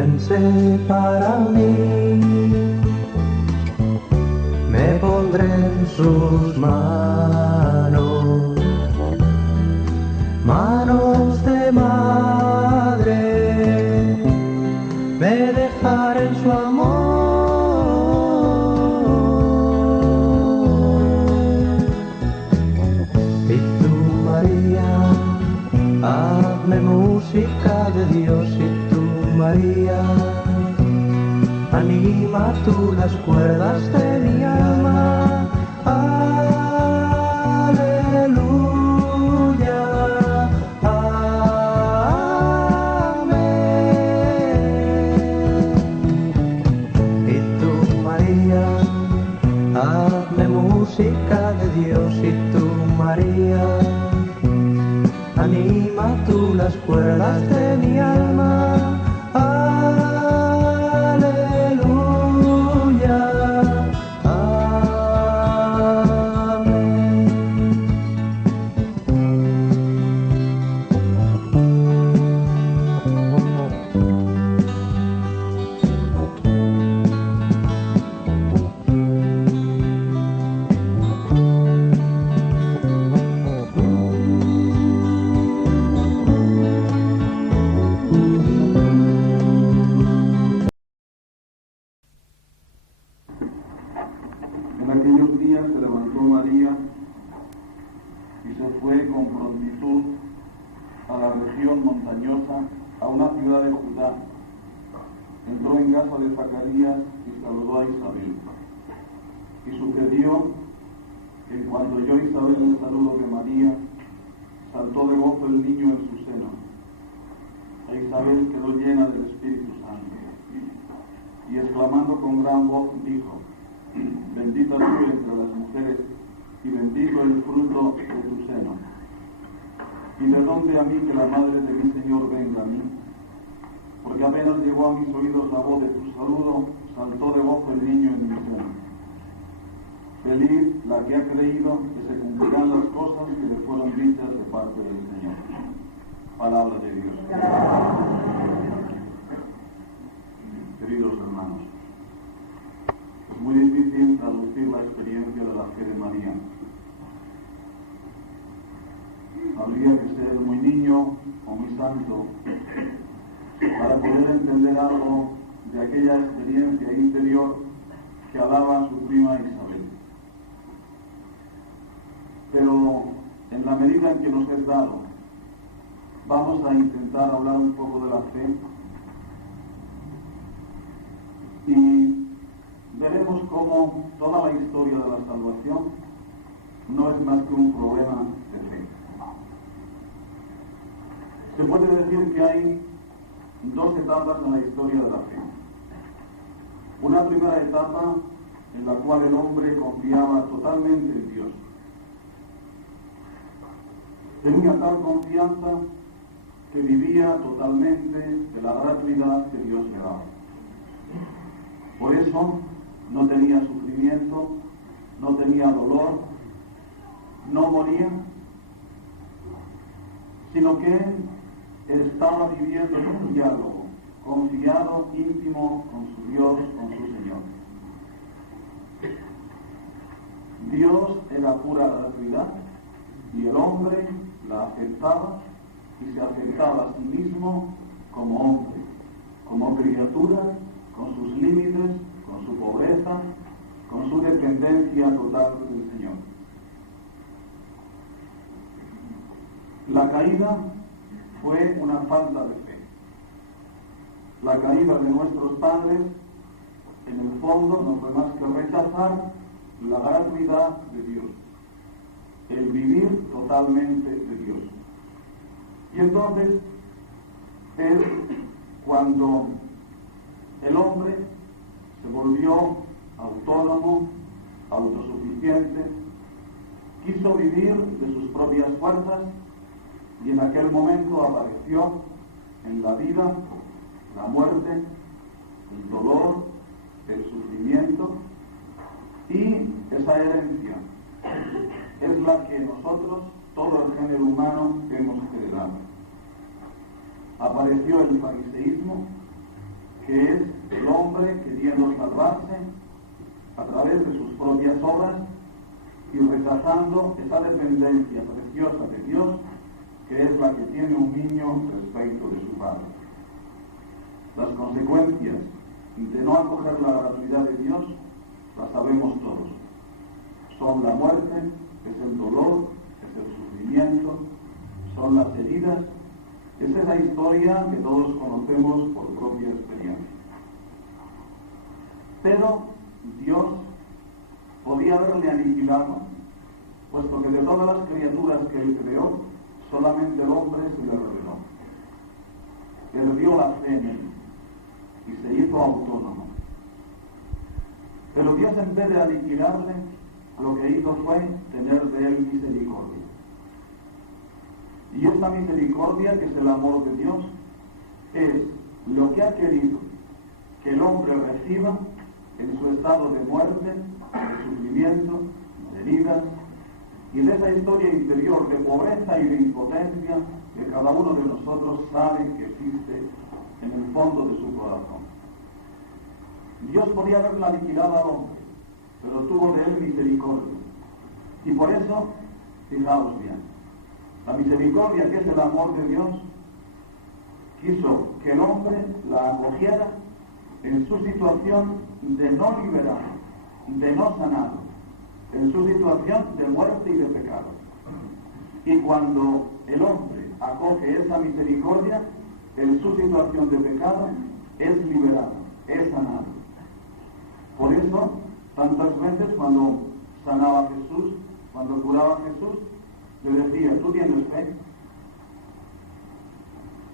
Pídense para mí, me pondré en sus manos, manos de madre, me dejaré en su amor. Y tú, María, hazme música de Dios. Y tú, María, anima tú las cuerdas de mi alma. Aleluya, amén. Y tú, María, hazme música de Dios. Y tú, María, anima tú las cuerdas de mi alma. Aleluya, amén. En aquellos días se levantó María y se fue con prontitud a la región montañosa, a una ciudad de Judá. Entró en casa de Zacarías y saludó a Isabel. Y sucedió que en cuanto oyó Isabel el saludo de María, saltó de gozo el niño en su seno. E Isabel quedó llena del Espíritu Santo. Y exclamando con gran voz dijo: Bendita tú entre las mujeres, y bendito el fruto de tu seno. ¿Y de dónde a mí que la madre de mi Señor venga a mí? Porque apenas llegó a mis oídos la voz de tu saludo, saltó de gozo el niño en mi seno. Feliz la que ha creído que se cumplirán las cosas que le fueron dichas de parte del Señor. Palabra de Dios. Queridos hermanos, es muy difícil traducir la experiencia de la fe de María. Habría que ser muy niño o muy santo para poder entender algo de aquella experiencia interior que alaba a su prima Isabel. Pero en la medida en que nos es dado, vamos a intentar hablar un poco de la fe y veremos cómo toda la historia de la salvación no es más que un problema de fe. Se puede decir que hay dos etapas en la historia de la fe. Una primera etapa en la cual el hombre confiaba totalmente en Dios. Tenía tal confianza que vivía totalmente de la gratuidad que Dios le daba. Por eso no tenía sufrimiento, no tenía dolor, no moría, sino que estaba viviendo en un diálogo, confiado, íntimo con su Dios, con su Señor. Dios era pura gratuidad y el hombre la aceptaba y se aceptaba a sí mismo como hombre, como criatura, con sus límites, con su pobreza, con su dependencia total del Señor. La caída fue una falta de fe. La caída de nuestros padres, en el fondo, no fue más que rechazar la gratuidad de Dios, el vivir totalmente de Dios. Y entonces es cuando el hombre se volvió autónomo, autosuficiente, quiso vivir de sus propias fuerzas y en aquel momento apareció en la vida la muerte, el dolor, el sufrimiento, y esa herencia es la que nosotros, todo el género humano, hemos heredado. Apareció el fariseísmo, que es el hombre queriendo salvarse a través de sus propias obras y rechazando esa dependencia preciosa de Dios, que es la que tiene un niño respecto de su padre. Las consecuencias de no acoger la gratuidad de Dios las sabemos todos. Son la muerte, es el dolor, es el sufrimiento, son las heridas. Esa es la historia que todos conocemos por propia experiencia. Pero Dios podía haberle aniquilado, puesto que de todas las criaturas que Él creó, solamente el hombre se le reveló. Perdió la fe en Él y se hizo autónomo. Pero Dios, en vez de aniquilarle, lo que hizo fue tener de Él misericordia. Y esta misericordia, que es el amor de Dios, es lo que ha querido que el hombre reciba en su estado de muerte, de sufrimiento, de heridas, y de esa historia interior de pobreza y de impotencia que cada uno de nosotros sabe que existe en el fondo de su corazón. Dios podía haberla aniquilado al hombre, pero tuvo de él misericordia. Y por eso, fijaos bien, la misericordia, que es el amor de Dios, quiso que el hombre la acogiera en su situación de no liberado, de no sanado, en su situación de muerte y de pecado. Y cuando el hombre acoge esa misericordia, en su situación de pecado, es liberado, es sanado. Por eso, tantas veces cuando sanaba a Jesús, cuando curaba a Jesús, le decía: ¿tú tienes fe?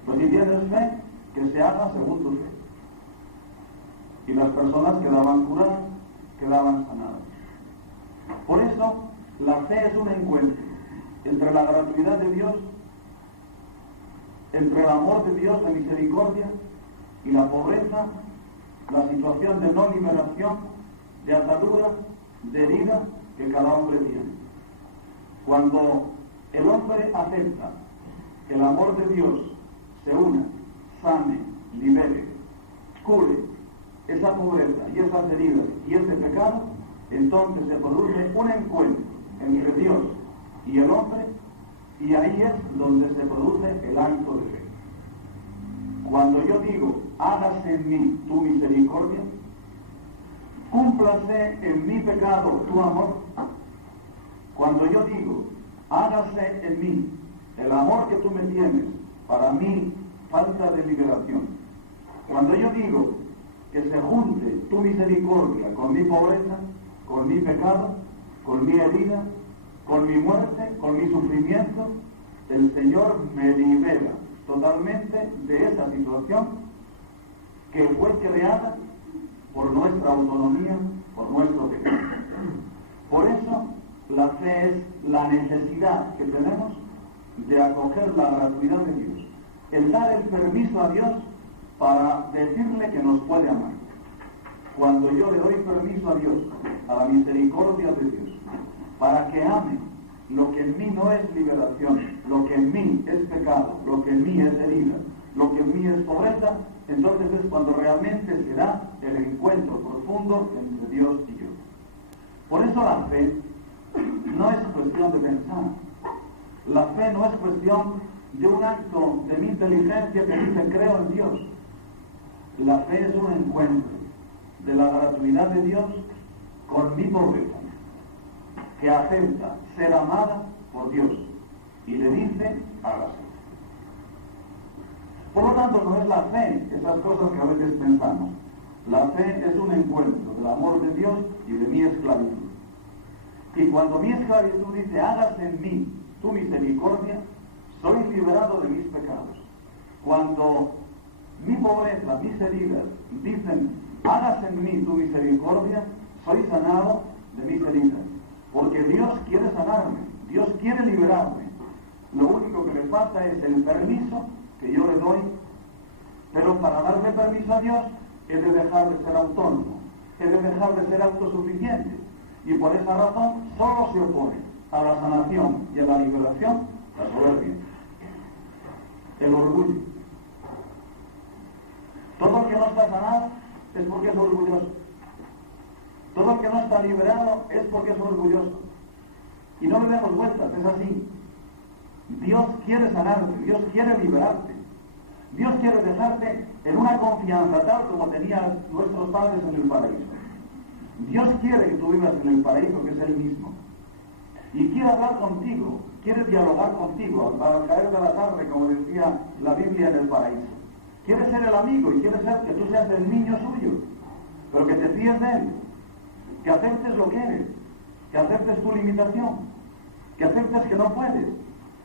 Pues si tienes fe, que se haga según tu fe. Y las personas quedaban curadas, quedaban sanadas. Por eso, la fe es un encuentro entre la gratuidad de Dios, entre el amor de Dios, la misericordia, y la pobreza, la situación de no liberación, de atadura, de herida que cada hombre tiene. Cuando el hombre acepta que el amor de Dios se una, sane, libere, cure esa pobreza y esas heridas y ese pecado, entonces se produce un encuentro entre Dios y el hombre, y ahí es donde se produce el acto de fe. Cuando yo digo: hágase en mí tu misericordia, cúmplase en mi pecado tu amor. Cuando yo digo: hágase en mí el amor que tú me tienes para mi falta de liberación. Cuando yo digo que se junte tu misericordia con mi pobreza, con mi pecado, con mi herida, con mi muerte, con mi sufrimiento, el Señor me libera totalmente de esa situación que fue creada por nuestra autonomía, por nuestro pecado. Por eso, la fe es la necesidad que tenemos de acoger la gratuidad de Dios, el dar el permiso a Dios para decirle que nos puede amar. Cuando yo le doy permiso a Dios, a la misericordia de Dios, para que ame lo que en mí no es liberación, lo que en mí es pecado, lo que en mí es herida, lo que en mí es pobreza, entonces es cuando realmente se da el encuentro profundo entre Dios y yo. Por eso la fe no es cuestión de pensar. La fe no es cuestión de un acto de mi inteligencia que dice: creo en Dios. La fe es un encuentro de la gratuidad de Dios con mi pobreza, que acepta ser amada por Dios y le dice: hágase. Por lo tanto, no es la fe esas cosas que a veces pensamos. La fe es un encuentro del amor de Dios y de mi esclavitud. Y cuando mi esclavitud dice: hágase en mí tu misericordia, soy liberado de mis pecados. Cuando mi pobreza, mis heridas dicen: hágase en mí tu misericordia, soy sanado de mis heridas. Porque Dios quiere sanarme, Dios quiere liberarme. Lo único que le falta es el permiso que yo le doy. Pero para darle permiso a Dios, he de dejar de ser autónomo, he de dejar de ser autosuficiente. Y por esa razón solo se opone a la sanación y a la liberación la soberbia, el orgullo. Todo el que no está sanado es porque es orgulloso. Todo el que no está liberado es porque es orgulloso. Y no le demos vueltas, es así. Dios quiere sanarte, Dios quiere liberarte. Dios quiere dejarte en una confianza tal como tenían nuestros padres en el paraíso. Dios quiere que tú vivas en el paraíso, que es Él mismo. Y quiere hablar contigo, quiere dialogar contigo al caer de la tarde, como decía la Biblia, en el paraíso. Quiere ser el amigo y quiere ser que tú seas el niño suyo, pero que te fíes de Él, que aceptes lo que eres, que aceptes tu limitación, que aceptes que no puedes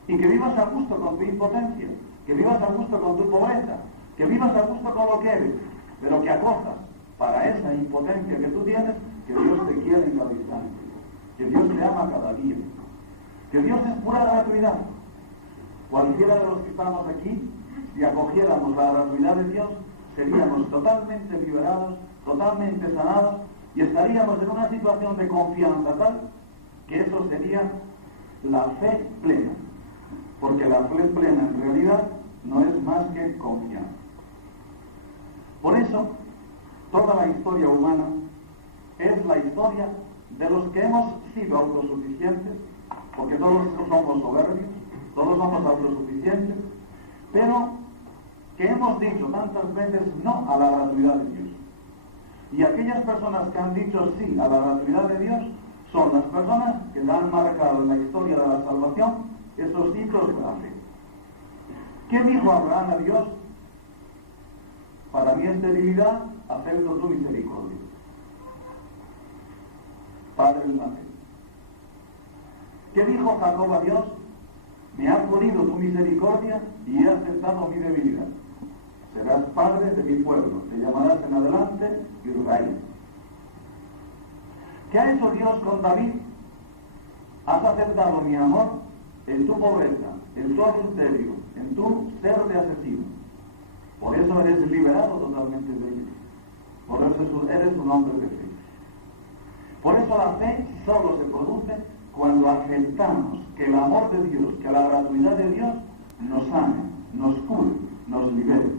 y que vivas a gusto con tu impotencia, que vivas a gusto con tu pobreza, que vivas a gusto con lo que eres, pero que acojas para esa impotencia que tú tienes, que Dios te quiere en cada instante, que Dios te ama cada día, que Dios es pura gratuidad. Cualquiera de los que estamos aquí, si acogiéramos la gratuidad de Dios, seríamos totalmente liberados, totalmente sanados, y estaríamos en una situación de confianza tal que eso sería la fe plena, porque la fe plena en realidad no es más que confianza. Por eso, toda la historia humana es la historia de los que hemos sido autosuficientes, porque todos somos soberbios, todos somos autosuficientes, pero que hemos dicho tantas veces no a la gratuidad de Dios. Y aquellas personas que han dicho sí a la gratuidad de Dios son las personas que han marcado en la historia de la salvación esos ciclos de la fe. ¿Qué dijo Abraham a Dios? Para mi debilidad, acepto tu misericordia. Padre de la fe. ¿Qué dijo Jacob a Dios? Me has podido tu misericordia y he aceptado mi debilidad. Serás padre de mi pueblo, te llamarás en adelante Israel. ¿Qué ha hecho Dios con David? Has aceptado mi amor en tu pobreza, en tu adulterio, en tu ser de asesino. Por eso eres liberado totalmente de ello. Por eso eres un hombre de fe. Por eso la fe solo se produce cuando aceptamos que el amor de Dios, que la gratuidad de Dios nos sane, nos cure, nos libere.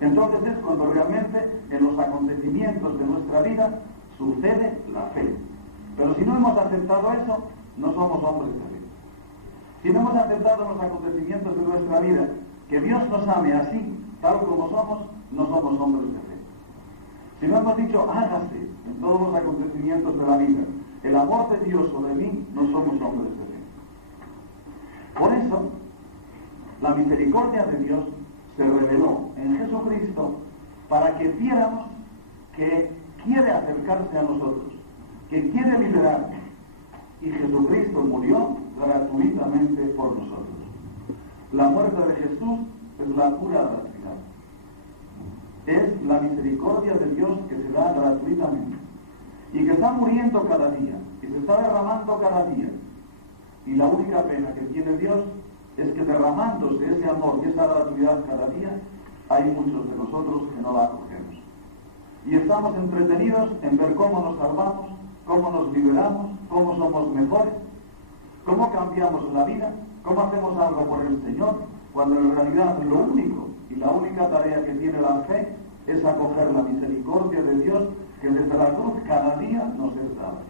Entonces es cuando realmente en los acontecimientos de nuestra vida sucede la fe. Pero si no hemos aceptado eso, no somos hombres de fe. Si no hemos aceptado en los acontecimientos de nuestra vida que Dios nos ame así, tal como somos, no somos hombres de fe. Si no hemos dicho, hágase en todos los acontecimientos de la vida el amor de Dios sobre mí, no somos hombres de fe. Por eso, la misericordia de Dios se reveló en Jesucristo para que viéramos que quiere acercarse a nosotros, que quiere liberarnos. Y Jesucristo murió gratuitamente por nosotros. La muerte de Jesús es la pura gratuidad. Es la misericordia de Dios que se da gratuitamente y que está muriendo cada día y se está derramando cada día. Y la única pena que tiene Dios es que derramándose ese amor y esa gratuidad cada día, hay muchos de nosotros que no la acogemos. Y estamos entretenidos en ver cómo nos salvamos, cómo nos liberamos, cómo somos mejores, cómo cambiamos la vida, cómo hacemos algo por el Señor, cuando en realidad lo único y la única tarea que tiene la fe es acoger la misericordia de Dios que desde la cruz cada día nos es dada.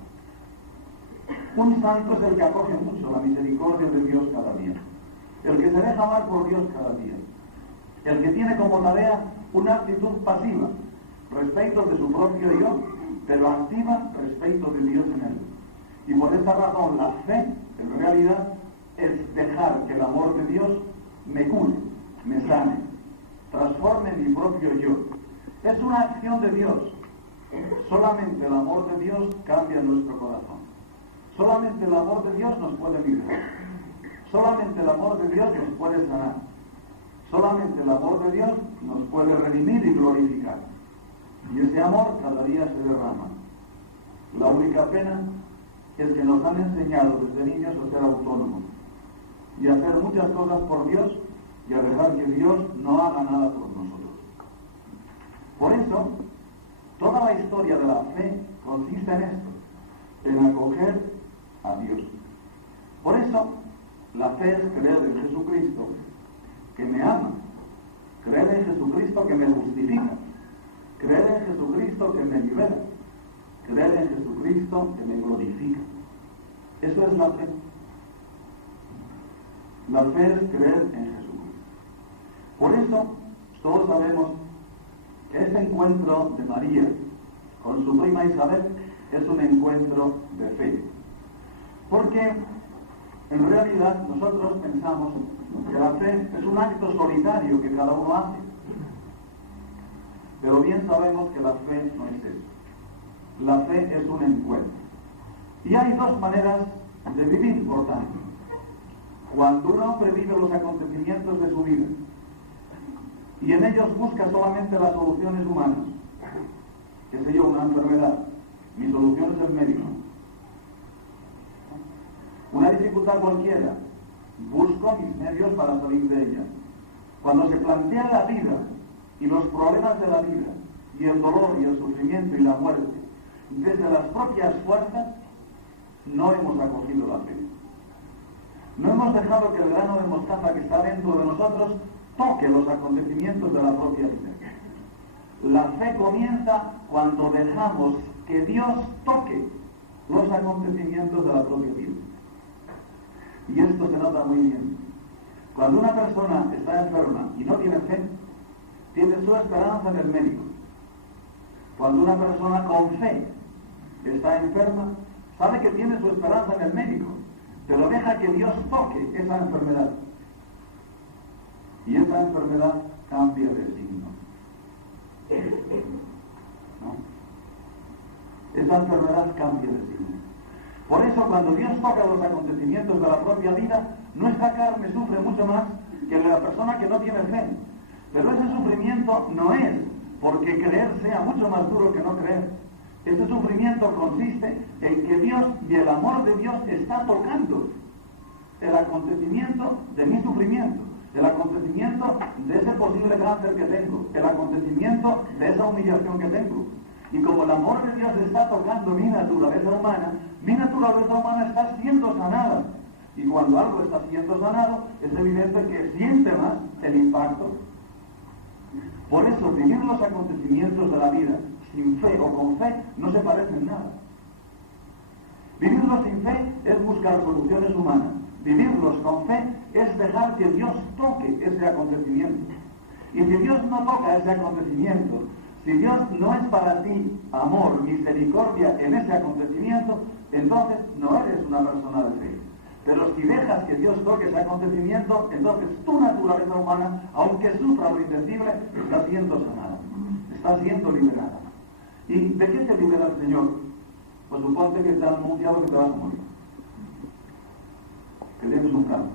Un santo es el que acoge mucho la misericordia de Dios cada día, el que se deja amar por Dios cada día, el que tiene como tarea una actitud pasiva respecto de su propio yo, pero activa respecto de Dios en él. Y por esta razón la fe, en realidad, es dejar que el amor de Dios me cure, me sane, transforme mi propio yo. Es una acción de Dios. Solamente el amor de Dios cambia nuestro corazón. Solamente el amor de Dios nos puede liberar. Solamente el amor de Dios nos puede sanar. Solamente el amor de Dios nos puede redimir y glorificar. Y ese amor cada día se derrama. La única pena es que nos han enseñado desde niños a ser autónomos y a hacer muchas cosas por Dios y a dejar que Dios no haga nada por nosotros. Por eso, toda la historia de la fe consiste en esto, en acoger a Dios. Por eso, la fe es creer en Jesucristo, que me ama, creer en Jesucristo que me justifica, creer en Jesucristo Jesucristo que me libera, creer en Jesucristo que me glorifica. Eso es la fe. La fe es creer en Jesucristo. Por eso, todos sabemos que este encuentro de María con su prima Isabel es un encuentro de fe. Porque en realidad nosotros pensamos que la fe es un acto solitario que cada uno hace. Pero bien sabemos que la fe no es eso. La fe es un encuentro. Y hay dos maneras de vivir, por tanto. Cuando un hombre vive los acontecimientos de su vida y en ellos busca solamente las soluciones humanas, qué sé yo, una enfermedad, mi solución es el médico. Una dificultad cualquiera, busco mis medios para salir de ella. Cuando se plantea la vida y los problemas de la vida y el dolor y el sufrimiento y la muerte desde las propias fuerzas, no hemos acogido la fe. No hemos dejado que el grano de mostaza que está dentro de nosotros toque los acontecimientos de la propia vida. La fe comienza cuando dejamos que Dios toque los acontecimientos de la propia vida. Y esto se nota muy bien. Cuando una persona está enferma y no tiene fe, tiene su esperanza en el médico. Cuando una persona con fe está enferma, sabe que tiene su esperanza en el médico, pero deja que Dios toque esa enfermedad. Y esa enfermedad cambia de signo. ¿No? Esa enfermedad cambia de signo. Por eso cuando Dios toca los acontecimientos de la propia vida, nuestra carne sufre mucho más que la persona que no tiene fe. Pero ese sufrimiento no es porque creer sea mucho más duro que no creer. Ese sufrimiento consiste en que Dios y el amor de Dios está tocando el acontecimiento de mi sufrimiento, el acontecimiento de ese posible cáncer que tengo, el acontecimiento de esa humillación que tengo. Y como el amor de Dios está tocando mi naturaleza humana está siendo sanada. Y cuando algo está siendo sanado, es evidente que siente más el impacto. Por eso, vivir los acontecimientos de la vida sin fe o con fe no se parecen nada. Vivirlos sin fe es buscar soluciones humanas. Vivirlos con fe es dejar que Dios toque ese acontecimiento. Y si Dios no toca ese acontecimiento, si Dios no es para ti amor, misericordia en ese acontecimiento, entonces no eres una persona de fe. Pero si dejas que Dios toque ese acontecimiento, entonces tu naturaleza humana, aunque sufra lo insensible, está siendo sanada, está siendo liberada. ¿Y de qué te libera el Señor? Pues suponte que te han anunciado que te vas a morir, que tienes un cáncer.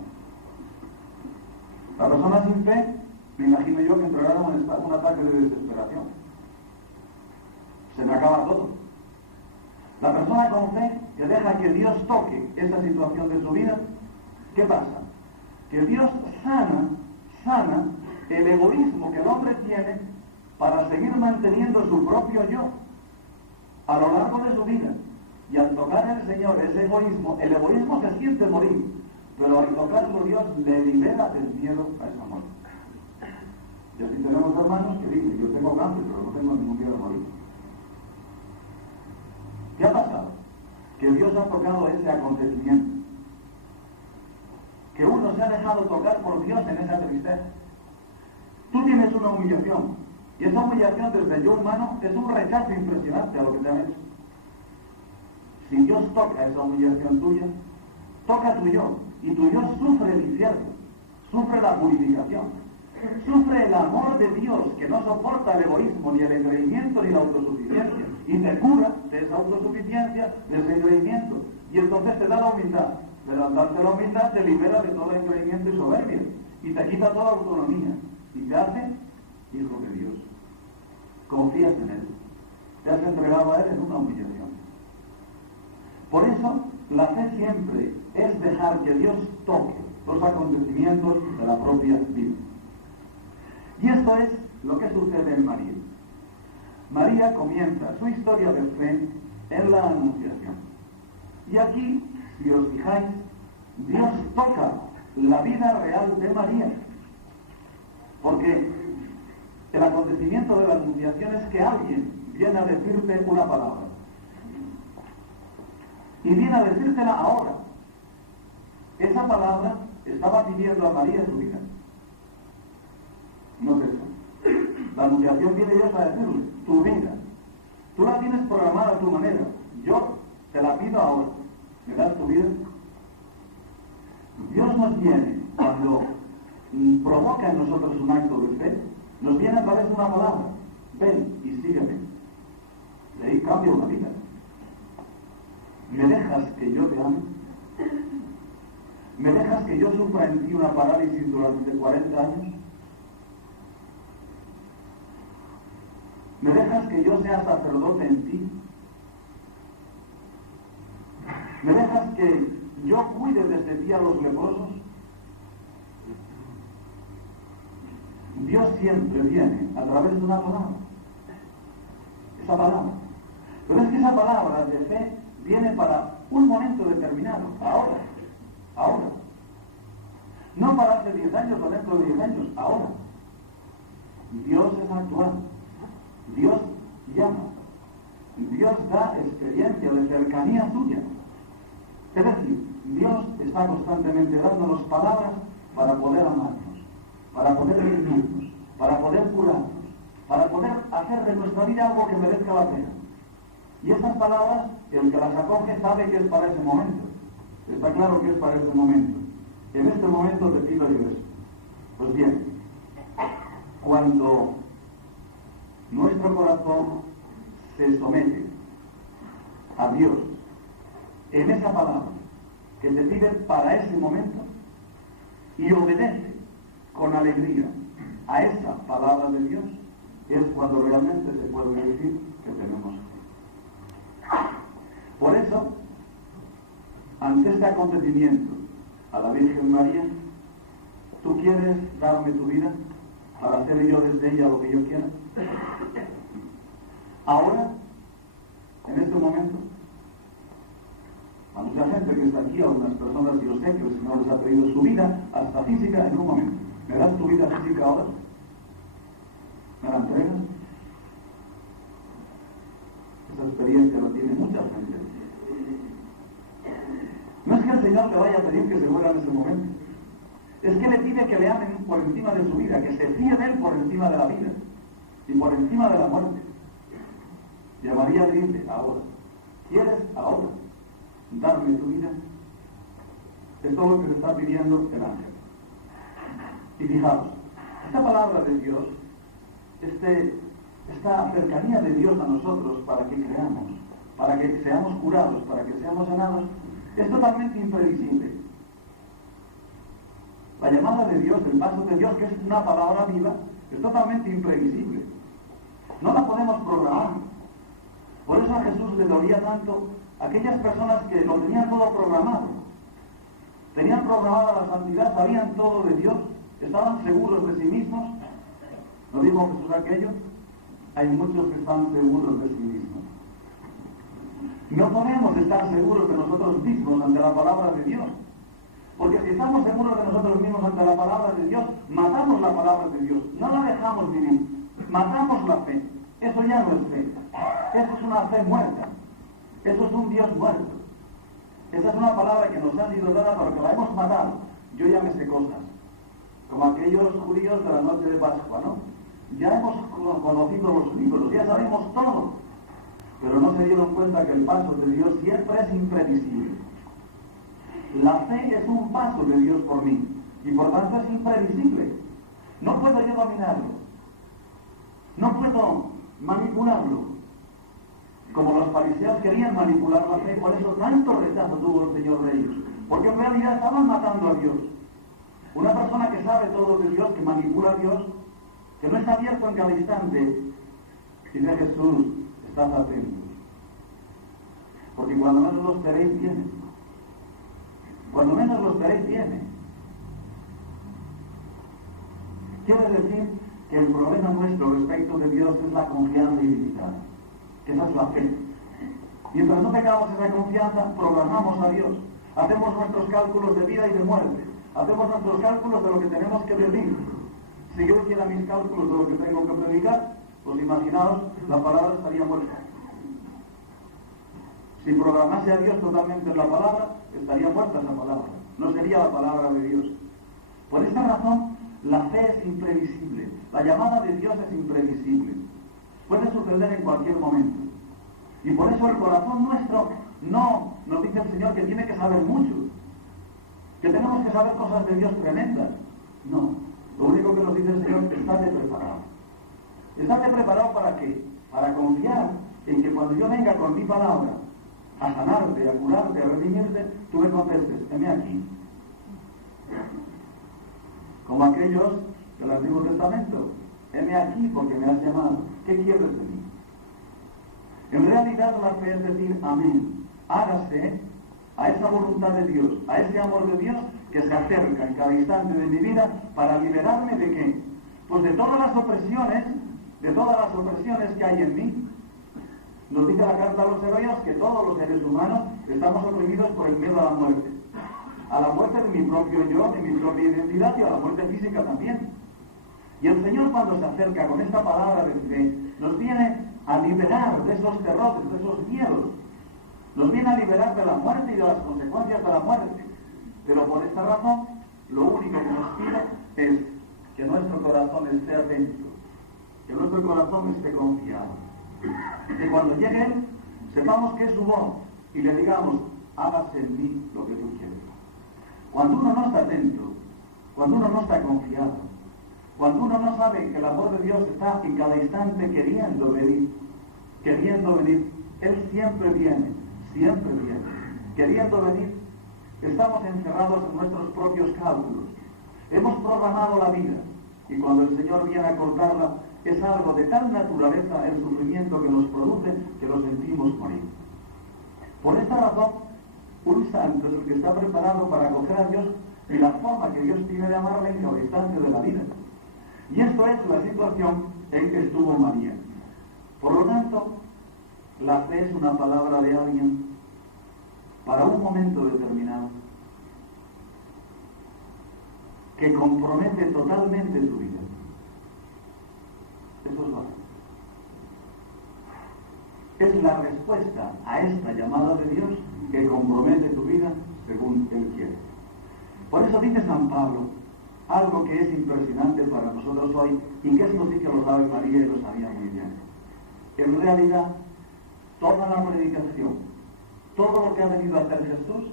La persona sin fe, me imagino yo que entrará en un ataque de desesperación. Se me acaba todo. La persona con fe que deja que Dios toque esa situación de su vida, ¿qué pasa? Que Dios sana el egoísmo que el hombre tiene para seguir manteniendo su propio yo a lo largo de su vida. Y al tocar el Señor ese egoísmo, el egoísmo se siente morir, pero al tocarlo Dios le libera del miedo a esa muerte. Y así tenemos hermanos que dicen, yo tengo cáncer, pero no tengo ningún miedo a morir. ¿Qué ha pasado? Que Dios ha tocado ese acontecimiento. Que uno se ha dejado tocar por Dios en esa tristeza. Tú tienes una humillación. Y esa humillación desde el yo humano es un rechazo impresionante a lo que te han hecho. Si Dios toca esa humillación tuya, toca tu yo. Y tu yo sufre el infierno. Sufre la purificación. Sufre el amor de Dios que no soporta el egoísmo, ni el engreimiento, ni la autosuficiencia. Y te cura de esa autosuficiencia, de ese engreimiento. Y entonces te da la humildad. Pero al darte la humildad te libera de todo engreimiento y soberbia. Y te quita toda autonomía. Y te hace hijo de Dios. Confías en Él. Te has entregado a Él en una humillación. Por eso, la fe siempre es dejar que Dios toque los acontecimientos de la propia vida. Y esto es lo que sucede en María. María comienza su historia de fe en la Anunciación. Y aquí, si os fijáis, Dios toca la vida real de María. Porque el acontecimiento de la Anunciación es que alguien viene a decirte una palabra. Y viene a decírtela ahora. Esa palabra estaba pidiendo a María en su vida. No es eso. La anunciación viene Dios a decirle, tu vida. Tú la tienes programada a tu manera. Yo te la pido ahora. ¿Me das tu vida? Dios nos viene cuando provoca en nosotros un acto de fe, nos viene a través de una palabra. Ven y sígueme. De ahí cambia una vida. ¿Me dejas que yo te ame? ¿Me dejas que yo sufra en ti una parálisis durante 40 años? ¿Me dejas que yo sea sacerdote en ti? ¿Me dejas que yo cuide desde ti a los leprosos? Dios siempre viene a través de una palabra. Esa palabra. Pero es que esa palabra de fe viene para un momento determinado, ahora. No para hace 10 años o dentro de 10 años, ahora. Dios es actual. Dios llama. Dios da experiencia de cercanía suya. Es decir, Dios está constantemente dándonos palabras para poder amarnos, para poder vivirnos, para poder curarnos, para poder hacer de nuestra vida algo que merezca la pena. Y esas palabras, el que las acoge sabe que es para ese momento. Está claro que es para ese momento. En este momento te pido yo eso. Pues bien, cuando nuestro corazón se somete a Dios en esa palabra que te pide para ese momento y obedece con alegría a esa palabra de Dios, es cuando realmente se puede decir que tenemos fe. Por eso, ante este acontecimiento a la Virgen María, ¿tú quieres darme tu vida para hacer yo desde ella lo que yo quiera? Ahora, en este momento, a mucha gente que está aquí, a unas personas que yo sé que el Señor les ha traído su vida hasta física en un momento. ¿Me das tu vida física ahora? ¿Me la entregas? Esa experiencia la tiene mucha gente. No es que el Señor te vaya a pedir que se muera en ese momento. Es que le pide que le amen por encima de su vida, que se fíe de él por encima de la vida y por encima de la muerte. Y a María le dice, ahora, ¿quieres ahora darme tu vida? Es todo lo que le está pidiendo el ángel. Y fijaos, esta palabra de Dios, esta cercanía de Dios a nosotros para que creamos, para que seamos curados, para que seamos sanados, es totalmente imprevisible. La llamada de Dios, el paso de Dios, que es una palabra viva, es totalmente imprevisible. No la podemos programar. Por eso a Jesús le dolía tanto aquellas personas que lo tenían todo programado. Tenían programada la santidad, sabían todo de Dios, estaban seguros de sí mismos. ¿No dijo Jesús aquello? Hay muchos que están seguros de sí mismos. No podemos estar seguros de nosotros mismos ante la palabra de Dios. Porque si estamos seguros de nosotros mismos ante la palabra de Dios, matamos la palabra de Dios, no la dejamos vivir, matamos la fe. Eso ya no es fe. Eso es una fe muerta. Eso es un Dios muerto. Esa es una palabra que nos ha sido dada porque la hemos matado. Yo ya me sé cosas. Como aquellos judíos de la noche de Pascua, ¿no? Ya hemos conocido los libros, ya sabemos todo. Pero no se dieron cuenta que el paso de Dios siempre es imprevisible. La fe es un paso de Dios por mí. Y por tanto es imprevisible. No puedo yo dominarlo. No puedo manipularlo. Como los fariseos querían manipular la fe, por eso tanto rechazo tuvo el Señor de ellos. Porque en realidad estaban matando a Dios. Una persona que sabe todo de Dios, que manipula a Dios, que no está abierto en cada instante, dice Jesús, estad atentos. Porque cuando menos los queréis, viene. Cuando menos los queréis, viene. Quiere decir que el problema nuestro respecto de Dios es la confianza ilimitada. Esa es la fe. Mientras no tengamos esa confianza, programamos a Dios. Hacemos nuestros cálculos de vida y de muerte. Hacemos nuestros cálculos de lo que tenemos que decir. Si yo hiciera mis cálculos de lo que tengo que predicar, Pues imaginaos, la palabra estaría muerta. Si programase a Dios totalmente en la palabra, estaría muerta esa palabra. No sería la palabra de Dios. Por esta razón, la fe es imprevisible. La llamada de Dios es imprevisible. Puede suceder en cualquier momento. Y por eso el corazón nuestro no nos dice el Señor que tiene que saber mucho. Que tenemos que saber cosas de Dios tremendas. No. Lo único que nos dice el Señor es estate preparado. Estate preparado ¿para qué? Para confiar en que cuando yo venga con mi palabra a sanarte, a curarte, a redimirte, tú me contestes, heme aquí. Como aquellos del Antiguo Testamento, heme aquí porque me has llamado. ¿Qué quieres de mí? En realidad la fe es decir, amén. Hágase a esa voluntad de Dios, a ese amor de Dios que se acerca en cada instante de mi vida para liberarme de qué? Pues de todas las opresiones que hay en mí. Nos dice la carta a los Hebreos que todos los seres humanos estamos oprimidos por el miedo a la muerte. A la muerte de mi propio yo, de mi propia identidad y a la muerte física también. Y el Señor cuando se acerca con esta palabra de fe, nos viene a liberar de esos terrores, de esos miedos. Nos viene a liberar de la muerte y de las consecuencias de la muerte. Pero por esta razón, lo único que nos pide es que nuestro corazón esté atento, que nuestro corazón esté confiado. Que cuando llegue Él, sepamos que es su voz y le digamos, hágase en mí lo que tú quieres. Cuando uno no está atento, cuando uno no está confiado, cuando uno no sabe que el amor de Dios está en cada instante queriendo venir, Él siempre viene, queriendo venir, estamos encerrados en nuestros propios cálculos. Hemos programado la vida y cuando el Señor viene a cortarla, es algo de tal naturaleza el sufrimiento que nos produce que lo sentimos morir. Por esta razón, un santo es el que está preparado para acoger a Dios y la forma que Dios tiene de amarle en cada instante de la vida. Y esto es la situación en que estuvo María. Por lo tanto, la fe es una palabra de alguien para un momento determinado que compromete totalmente tu vida. Eso es la fe. Es la respuesta a esta llamada de Dios que compromete tu vida según Él quiere. Por eso dice San Pablo algo que es impresionante para nosotros hoy y que esto sí que lo sabe María y lo sabía muy bien. En realidad, toda la predicación, todo lo que ha venido a hacer Jesús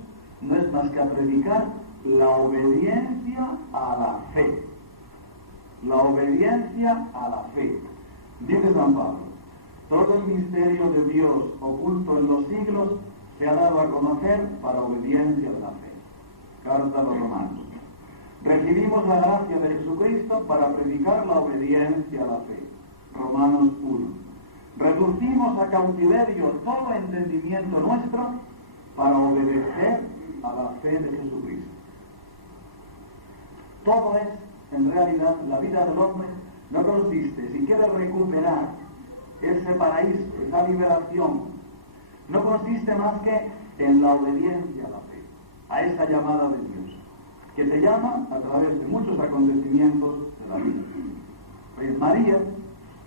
no es más que a predicar la obediencia a la fe. La obediencia a la fe. Dice San Pablo, todo el misterio de Dios oculto en los siglos se ha dado a conocer para obediencia a la fe. Carta a los Romanos. Recibimos la gracia de Jesucristo para predicar la obediencia a la fe. Romanos 1. Reducimos a cautiverio todo entendimiento nuestro para obedecer a la fe de Jesucristo. Todo es, en realidad, la vida del hombre no consiste, si quiere recuperar ese paraíso, esa liberación, no consiste más que en la obediencia a la fe, a esa llamada de Dios, que te llama a través de muchos acontecimientos de la vida. Pues María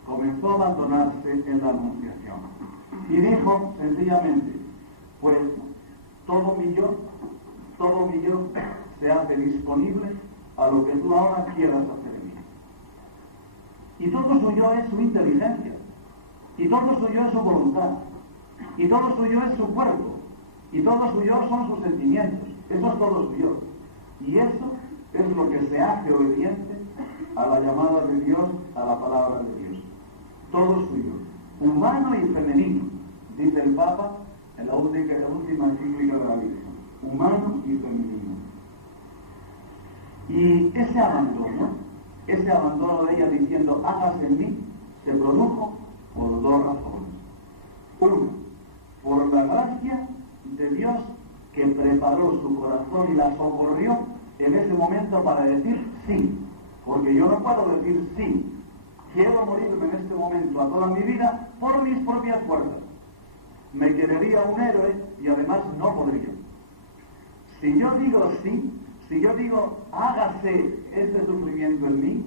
comenzó a abandonarse en la anunciación y dijo sencillamente, pues todo mi yo se hace disponible a lo que tú ahora quieras hacer en mí. Y todo suyo es su inteligencia, y todo suyo es su voluntad, y todo suyo es su cuerpo, y todo suyo son sus sentimientos. Eso es todo suyo. Y eso es lo que se hace obediente a la llamada de Dios, a la palabra de Dios. Todo suyo, humano y femenino, dice el Papa en la última encíclica de la Virgen. Humano y femenino. Y ese abandono de ella diciendo, hágase en mí, se produjo por dos razones. Uno, por la gracia de Dios que preparó su corazón y la socorrió en ese momento para decir sí. Porque yo no puedo decir sí. Quiero morirme en este momento a toda mi vida por mis propias fuerzas. Me querería un héroe y además no podría. Si yo digo sí, si yo digo hágase este sufrimiento en mí,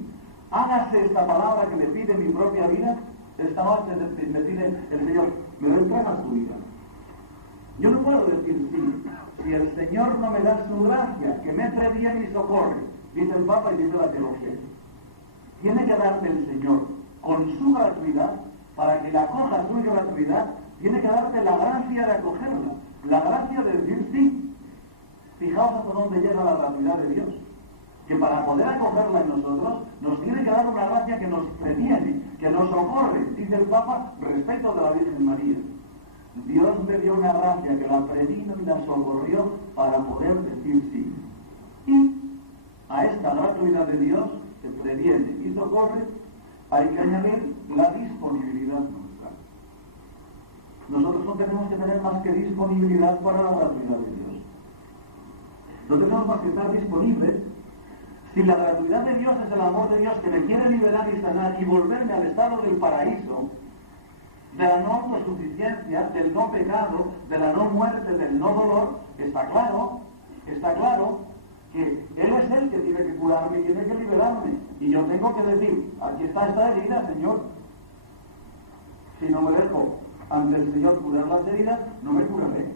hágase esta palabra que me pide mi propia vida, Esta noche me pide el Señor, me lo entregas tu vida. Yo no puedo decir sí, si el Señor no me da su gracia, que me previene y socorre, dice el Papa y dice la teología. Tiene que darme el Señor con su gratuidad, para que la acoja su gratuidad, tiene que darte la gracia de acogerla, la gracia de decir sí. Fijaos hasta dónde llega la gratuidad de Dios, que para poder acogerla en nosotros, nos tiene que dar una gracia que nos previene, que nos socorre, dice el Papa, respecto de la Virgen María. Dios me dio una gracia que la previno y la socorrió para poder decir sí. Y a esta gratuidad de Dios, que previene y socorre, hay que añadir la disponibilidad nuestra. Nosotros no tenemos que tener más que disponibilidad para la gratuidad de Dios. No tenemos más que estar disponibles. Si la gratuidad de Dios es el amor de Dios que me quiere liberar y sanar y volverme al estado del paraíso, de la no autosuficiencia, del no pecado, de la no muerte, del no dolor, está claro que Él es el que tiene que curarme y tiene que liberarme. Y yo tengo que decir, aquí está esta herida, Señor. Si no me dejo ante el Señor curar las heridas, no me curaré.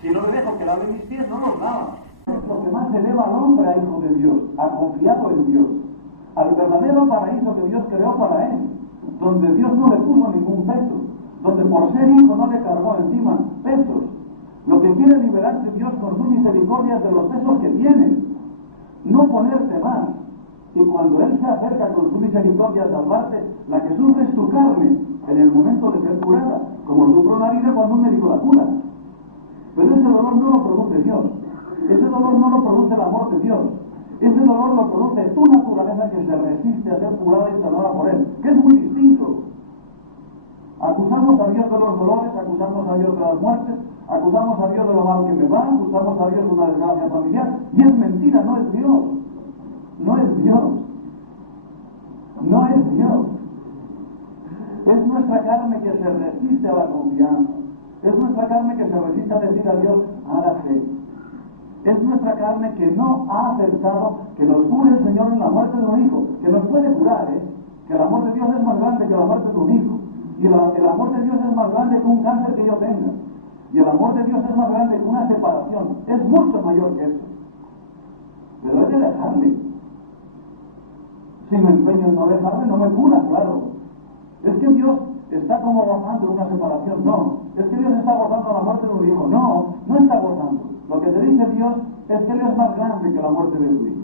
Si no me dejo que lave mis pies, no los lava. Lo que más eleva al hombre a hijo de Dios, a confiado en Dios, al verdadero paraíso que Dios creó para él, donde Dios no le puso ningún peso, donde por ser hijo no le cargó encima pesos. Lo que quiere liberarte Dios con su misericordia es de los pesos que tienes, no ponerte más. Y cuando Él se acerca con su misericordia a salvarte, la que sufre es tu carne en el momento de ser curada, como sufre una herida cuando un médico la cura. Pero ese dolor no lo produce Dios, ese dolor no lo produce el amor de Dios, ese dolor lo produce tu naturaleza que se resiste a ser curada y sanada por Él, que es muy distinto. Acusamos a Dios de los dolores, acusamos a Dios de las muertes, acusamos a Dios de lo mal que me va, acusamos a Dios de una desgracia familiar, y es mentira, no es Dios. No es Dios. No es Dios. Es nuestra carne que se resiste a la confianza. Es nuestra carne que se resiste a decir a Dios, haga fe. Es nuestra carne que no ha aceptado que nos cure el Señor en la muerte de un hijo, que nos puede curar, que el amor de Dios es más grande que la muerte de un hijo. Y el amor de Dios es más grande que un cáncer que yo tenga. Y el amor de Dios es más grande que una separación. Es mucho mayor que eso. Pero hay que dejarle. Si me empeño en no dejarle, no me cura, claro. Es que Dios está como gozando una separación. No. Es que Dios está gozando la muerte de un hijo. No, no está gozando. Lo que te dice Dios es que Él es más grande que la muerte de tu hijo.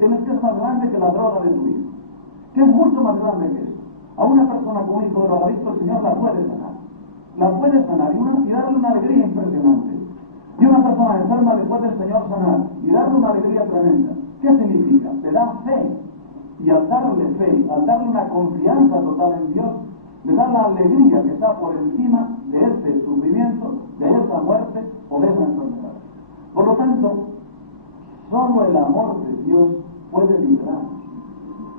Él es que es más grande que la droga de tu hijo. Que es mucho más grande que eso. A una persona con un hijo de drogadicto el Señor la puede sanar. La puede sanar y darle una alegría impresionante. Y una persona enferma le puede el Señor sanar y darle una alegría tremenda. ¿Qué significa? Te da fe. Y al darle fe, al darle una confianza total en Dios, le da la alegría que está por encima de ese sufrimiento, de esa muerte o de esa enfermedad. Por lo tanto, solo el amor de Dios puede liberarnos.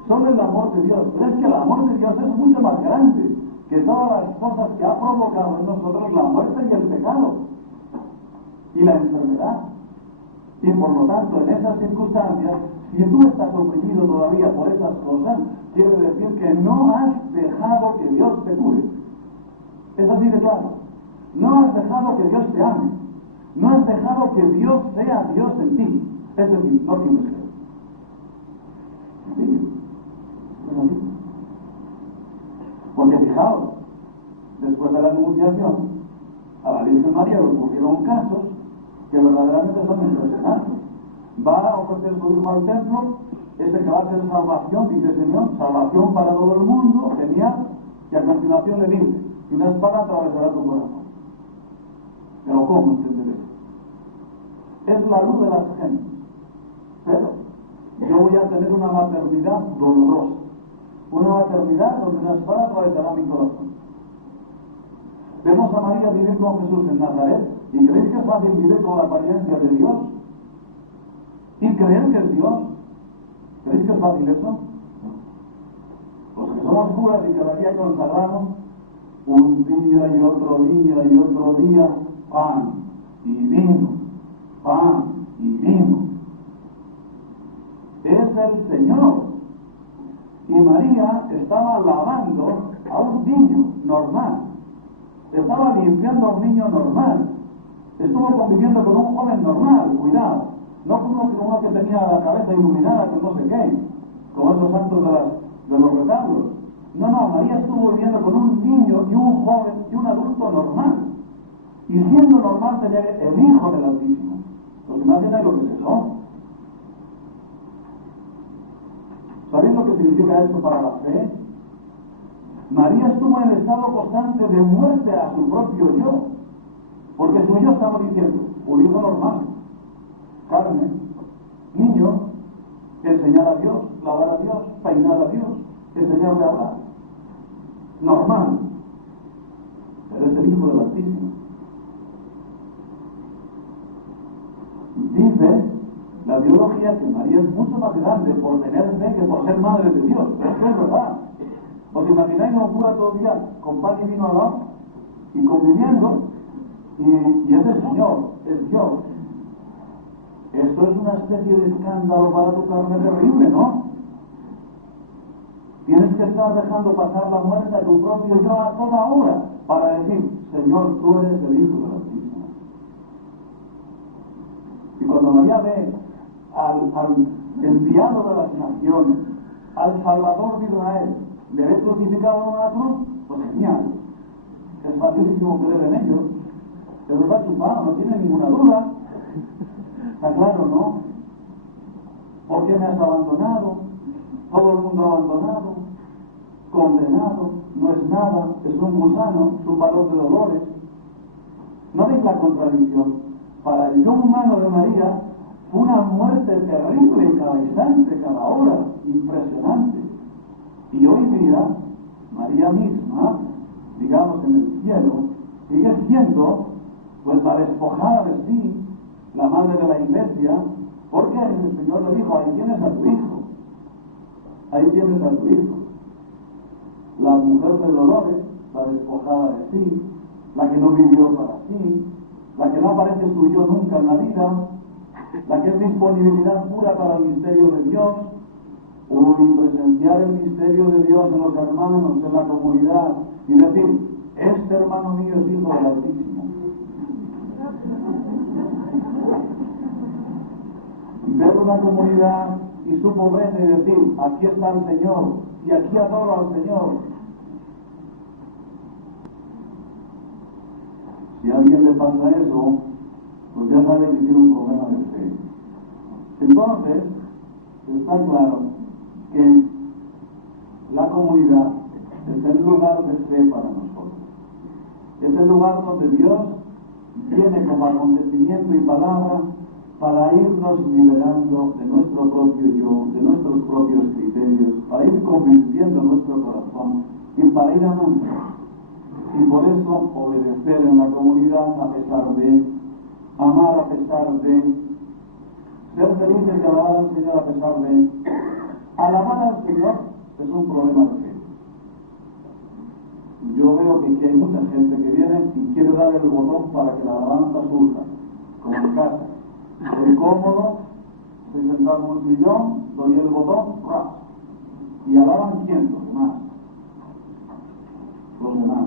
Solo el amor de Dios. Pero es que el amor de Dios es mucho más grande que todas las cosas que ha provocado en nosotros la muerte y el pecado y la enfermedad. Y por lo tanto, en esas circunstancias, si tú estás oprimido todavía por esas cosas, quiere decir que no has dejado que Dios te cure. Es así de claro. No has dejado que Dios te ame. No has dejado que Dios sea Dios en ti. Es decir, no tienes fe. ¿Sí? ¿Es así? Porque fijaos, después de la anunciación, a la Virgen María le ocurrieron casos que verdaderamente son impresionantes. Va a ofrecer su hijo al templo, ese que va a ser salvación, dice el Señor, salvación para todo el mundo, genial, y a continuación le dice, y una espada atravesará tu corazón. Pero ¿cómo entender eso? Es la luz de las gentes. Pero yo voy a tener una maternidad dolorosa, una maternidad donde una espada atravesará mi corazón. Vemos a María vivir con Jesús en Nazaret, ¿y creéis que es fácil vivir con la apariencia de Dios? ¿Y creer que es Dios? ¿Creéis que es fácil eso? Los que somos curas y cada día consagramos, un día y otro día y otro día, pan y vino, pan y vino. Es el Señor. Y María estaba lavando a un niño normal, estaba limpiando a un niño normal, estuvo conviviendo con un joven normal, cuidado, no con uno que tenía la cabeza iluminada con no sé qué, como esos santos de los retablos. No, María estuvo viviendo con un niño y un joven y un adulto normal. Y siendo normal tenía el Hijo del Altísimo. ¿Os imagináis lo que es eso? ¿Sabéis lo que significa esto para la fe? María estuvo en el estado constante de muerte a su propio yo, porque su yo estaba diciendo, un hijo normal, carne, niño, enseñar a Dios, lavar a Dios, peinar a Dios, enseñarle a hablar, normal, pero es el Hijo del Altísimo. Dice la biología que María es mucho más grande por tener fe que por ser madre de Dios. Esto es verdad. ¿Os imagináis a un cura todo el día con pan y vino al lado y conviviendo? Y es el Señor, es Dios. Esto es una especie de escándalo para tu carne terrible, ¿no? Tienes que estar dejando pasar la muerte a tu propio yo a toda hora para decir, Señor, tú eres el Hijo del Altísimo. Y cuando María ve al enviado de las naciones, al Salvador de Israel, le ve crucificado en una cruz, pues genial. Es facilísimo creer en ellos. Se los va a chupar, no tiene ninguna duda. Está claro, ¿no? ¿Por qué me has abandonado? Todo el mundo abandonado, condenado, no es nada, es un gusano, es un valor de dolores. ¿No veis la contradicción? Para el yo humano de María fue una muerte terrible cada instante, cada hora, impresionante. Y hoy día, María misma, digamos en el cielo, sigue siendo pues la despojada de sí, la madre de la iglesia, porque el Señor le dijo, ahí tienes a tu hijo, ahí tienes a tu hijo. La mujer de dolores, la despojada de sí, la que no vivió para sí, la que no aparece su yo nunca en la vida, la que es disponibilidad pura para el misterio de Dios, presenciar el misterio de Dios en los hermanos, en la comunidad, y decir, este hermano mío es Hijo del Altísimo. Ver una comunidad y su pobreza y decir, aquí está el Señor, y aquí adoro al Señor. Si a alguien le pasa eso, pues ya sabe que tiene un problema de fe. Entonces, está claro que la comunidad es el lugar de fe para nosotros. Es el lugar donde Dios viene como acontecimiento y palabra para irnos liberando de nuestro propio yo, de nuestros propios criterios, para ir convirtiendo nuestro corazón y para ir amando. Y por eso obedecer en la comunidad a pesar de, amar a pesar de, ser felices y alabar al Señor a pesar de. Alabar al Señor es un problema de fe. Yo veo que aquí hay mucha gente que viene y quiere dar el botón para que la alabanza surja, como en casa. Estoy cómodo, estoy sentado en un sillón, doy el botón, ¡ras! Y alaban ¿quién? Los demás. Los demás.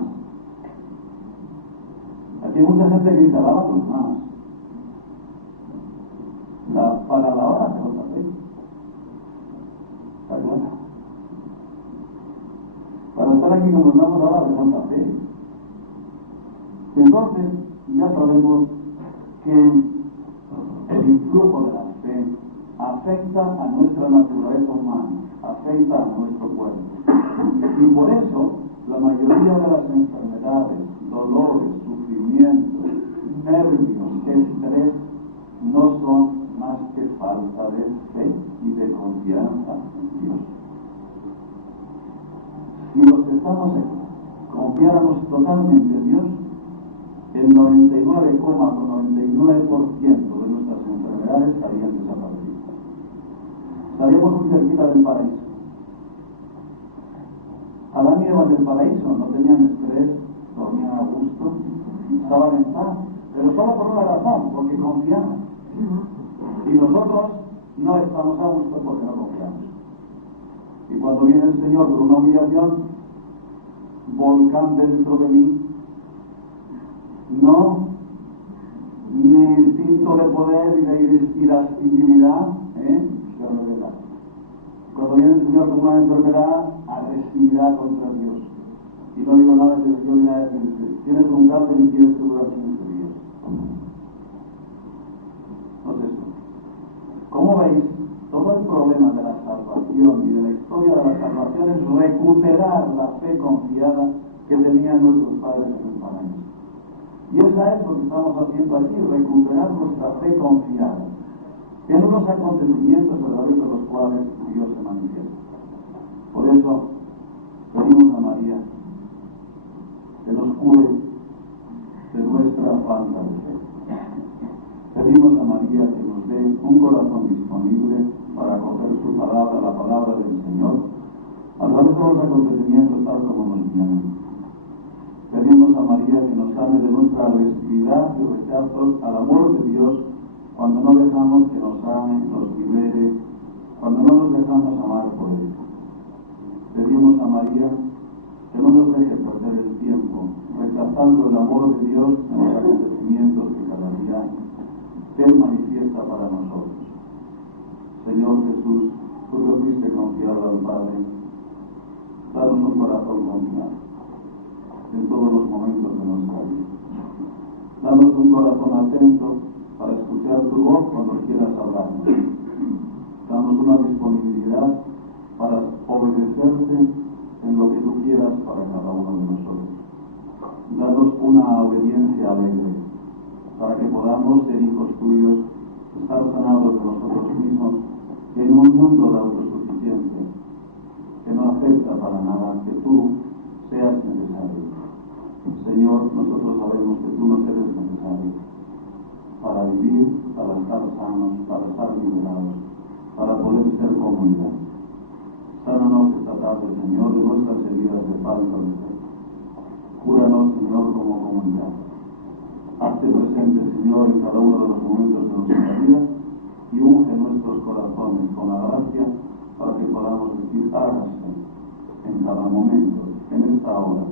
Aquí hay mucha gente que dice, alaban los demás. Para la hora se falta fe. ¿Está claro? Para estar aquí como estamos ahora se falta fe. Entonces, ya sabemos que el influjo de la fe afecta a nuestra naturaleza humana, afecta a nuestro cuerpo. Y por eso, la mayoría de las enfermedades, dolores, sufrimientos, nervios, estrés, no son más que falta de fe y de confianza en Dios. Si los que estamos aquí confiáramos totalmente en Dios, el 99,99% de nuestras enfermedades estarían desaparecidas. Estaríamos muy cerquita del paraíso. Adán y Eva en el paraíso no tenían estrés, dormían a gusto, estaban en paz, pero solo por una razón, porque confiaban. Y nosotros no estamos a gusto porque no confiamos. Y cuando viene el Señor con una humillación, volcán dentro de mí, no mi instinto de poder y de irascibilidad, se revela. Cuando viene el Señor con una enfermedad, agresividad contra Dios. Y no digo nada que yo ni nada de tienes un cáncer y tienes que durar 15 días. Entonces, ¿cómo veis? Todo el problema de la salvación y de la historia de la salvación es recuperar la fe confiada que tenían nuestros padres en el paraíso. Y esa es lo que estamos haciendo aquí, recuperar nuestra fe confiada en unos acontecimientos a través de los cuales Dios se manifiesta. Por eso pedimos a María que nos cure de nuestra falta de fe. Pedimos a María que nos dé un corazón disponible para acoger su palabra, la palabra del Señor, a través de los acontecimientos tal como nos vienen. Pedimos a María que nos sane de nuestra agresividad y rechazo al amor de Dios cuando no dejamos que nos ame, nos libere, cuando no nos dejamos amar por Él. Pedimos a María que no nos deje perder el tiempo, rechazando el amor de Dios en los acontecimientos que cada día Él manifiesta para nosotros. Señor Jesús, tú que fuiste confiado al Padre, danos un corazón confiado en todos los momentos de nuestra vida. Danos un corazón atento para escuchar tu voz cuando quieras hablarnos. Danos una disponibilidad para obedecerte en lo que tú quieras para cada uno de nosotros. Danos una obediencia alegre para que podamos ser hijos tuyos, estar sanados de nosotros mismos en un mundo de autosuficiencia que no acepta para nada que tú seas necesario. Señor, nosotros sabemos que tú nos eres necesario para vivir, para estar sanos, para estar liberados, para poder ser comunidad. Sánanos esta tarde, Señor, de nuestras heridas de falta de fe. Cúranos, Señor, como comunidad. Hazte presente, Señor, en cada uno de los momentos de nuestra vida y unge nuestros corazones con la gracia para que podamos decir hágase en cada momento, en esta hora,